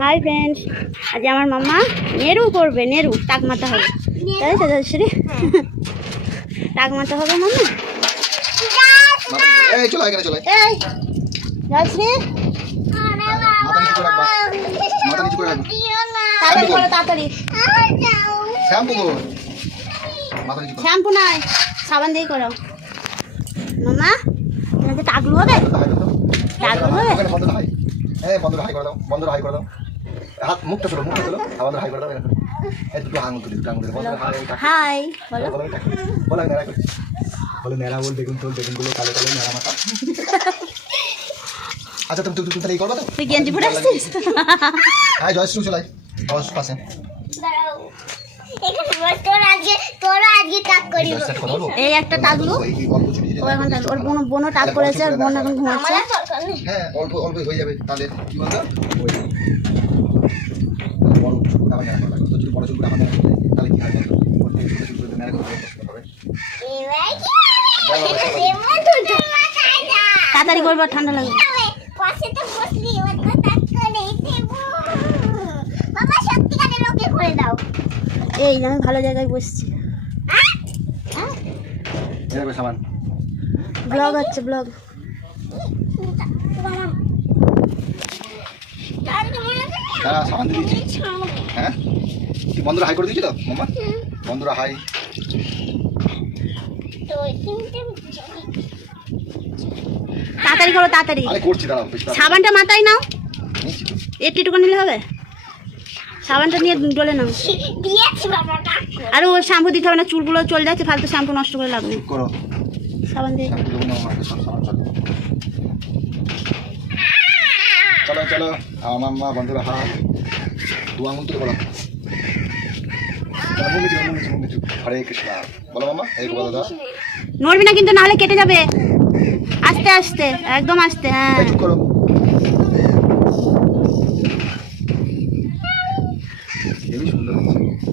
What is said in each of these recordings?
Hi friends আজ আমার মাম্মা নেরু করবে নেরু টাক মাথা হবে। তাই তো টাক মাথা হবে তাড়াতাড়ি শ্যাম্পু নাই সাবান দিয়ে করো। মামা তোমাকে টাকলু হবে? টাকলু হবে? বন্ধ হাই হাই করে দাও বন্ধ হাই করে দাও। হাত মুখটা চলো মুখটা চলো। বন্ধ হাই করে দাও এরকম। এই দুটো আঙুল তুলি দুটো আঙুল হাই বলো বলো। বলো নেড়া বলো নেড়া বল দেখুন তোর দেখুনগুলো কালো কালো নেড়া মাথা আচ্ছা তুমি তুমি তুমি তাহলে এই করবা তো? তুই গেঞ্জি পরে আসছিস? হ্যাঁ জয়শ্রী চলাই পাশে। এই একটা টাকলু ও এখন ওর বোন বোনও টাক করেছে ওর বোন এখন ঘুমাচ্ছে। হ্যাঁ অল্প অল্প হয়ে যাবে তাহলে। কি বলতো? বড় চুলটা আবার নেড়া লাগবে তো যদি বড় হয়, তাহলে কি হবে। তাড়াতাড়ি করবে ঠান্ডা লাগবে এই আমি ভালো জায়গায় বসছি। করে সাবান ব্লগ হচ্ছে ব্লগ। সাবান দিয়ে দিয়েছি হ্যাঁ? বন্ধুরা হাই করে দিয়েছি তো মামা বন্ধুরা হাই তাড়াতাড়ি করো তাড়াতাড়ি। আরে করছি দাঁড়াও সাবানটা মাথায় নাও। একটু একটু নিলে হবে? সাবানটা নিয়ে ডলে নাও। আর ও শ্যাম্পু দিতে হবে না চুলগুলো চলে যাচ্ছে ফালতু শ্যাম্পু নষ্ট করে লাগবে করো। সাবান দিয়ে। চলো। চলো চলো। আমার মা বন্ধুরা হাই দু আঙুল তুলে বলো। হরে কৃষ্ণ। বলো মামা এই বলো দাদা। নড়বি না কিন্তু নাহলে কেটে যাবে। আস্তে আস্তে একদম আস্তে হ্যাঁ। করো হেবি সুন্দর হয়েছে।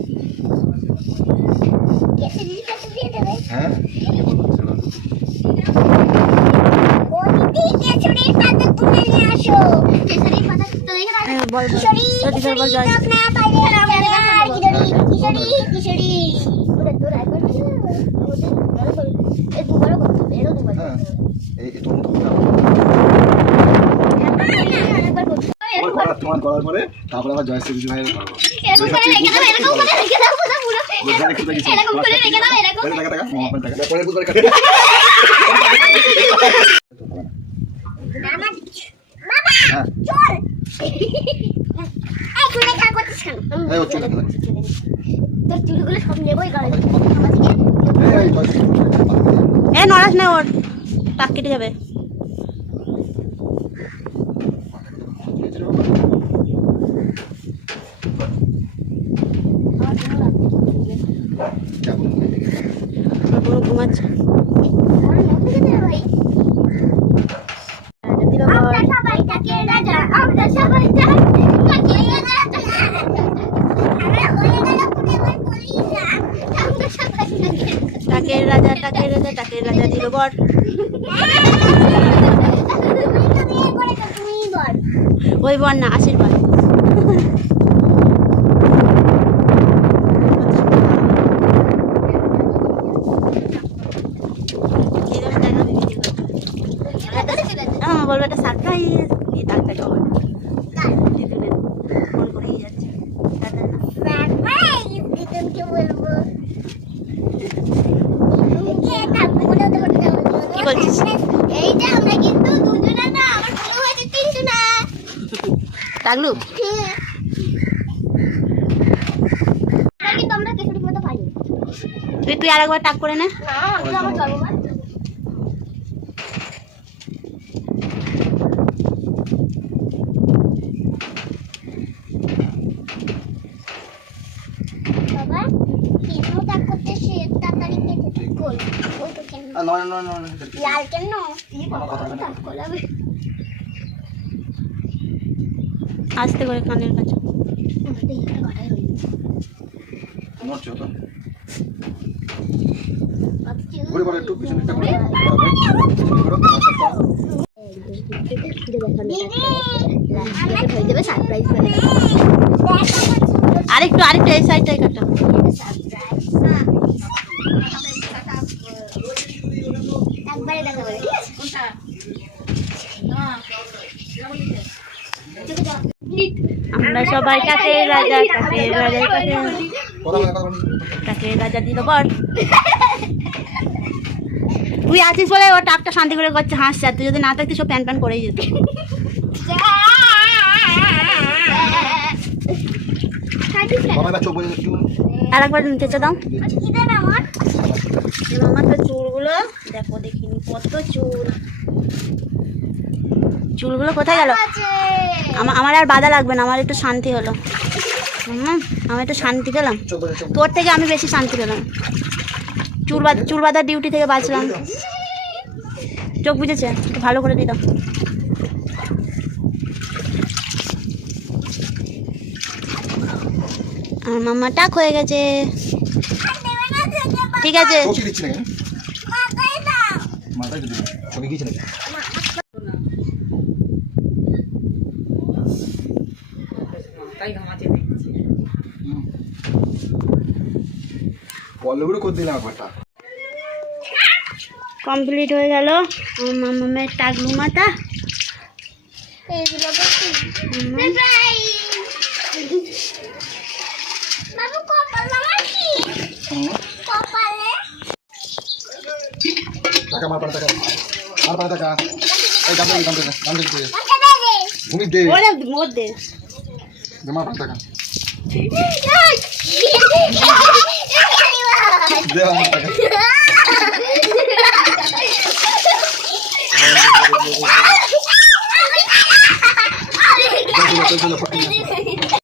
হ্যাঁ হ্যাঁ, বল বল সত্যি বল জয় হ্যাঁ এই এই তোর মতো করে দাও। ওর করার তোমার করার পরে তারপরে আবার জয়শ্রী দিদি ভাইয়ের করব বুধবারে কোথায় গেছিস? পরে টাকা টাকা মামা টাকা টাকা পরে বুধবারে কাটে হ্যাঁ এই চুলে দিলাম। তোর চুলগুলো সব নেবই এই জয়শ্রী এ নড়াস না ওর টাক কেটে যাবে ঘুমাচ্ছে দিল বল। সবাই তাকে রাজা আমরা সবাই যাই তাকে রাজা আমরা হয়ে গেল পুরো পুলিশ আমরা সবাই তাকে টাকের রাজা টাকের রাজা টাকের রাজা দিল বর তুমি বল ওই না আশীর্বাদ। আমার বলব একটা সারপ্রাইজ দিয়ে তাড়াতাড়ি হবে দিদুনের ফোন করেই যাচ্ছে তাড়াতাড়ি না। কি বলছিস? এইটা আমরা কিন্তু দুজনে না আমার মনে হয়েছে তিনজনা টাকলু কেসুরির মতো পাইনি। তুই তুই আরেকবার টাক করে নে। না আমি আমার জন্মবার বাবা কেন সে তাড়াতাড়ি হয়ে যাবে সারপ্রাইজ করে আরেকটু আরেকটু এই সাইডটাই কাটো একবারে দেখা বলে আমরা সবাই কাকের রাজা কাকের রাজা কাকের বলে বলে রাজা দিল বর তুই আছিস বলে ও টাকটা শান্তি করে করছে হাসছে তুই যদি না থাকতিস ও প্যান প্যান করেই যেত। বলে চেঁচে দাও। এবার আমার? তো চুলগুলো দেখো দেখিনি কত চুল। চুলগুলো কোথায় গেল? আমার আর বাধা লাগবে না আমার একটু শান্তি হলো। হুম আমি একটু শান্তি পেলাম। তোর থেকে আমি বেশি শান্তি পেলাম। চুল বাঁধ চুল বাঁধার ডিউটি থেকে বাঁচলাম। চোখ বুঝেছে একটু ভালো করে দিতাম আমার মাম্মা টাক হয়ে গেছে। ঠিক আছে চোখই দিচ্ছি না কেন মাথায় দিচ্ছি চোখে গিয়েছে করে দিলাম একবারটা কমপ্লিট হয়ে গেল। আমার মাম্মামের টাকলু মাথা বাবু কপাল আমার কি কপালে টাকা মার পাড়া টাকা। মার পাড়া টাকা। এই দাম দাম দাম দাম দাম দে টাকা দে দে ভূমি দে ওরে মধ্যে দে মার পাড়া টাকা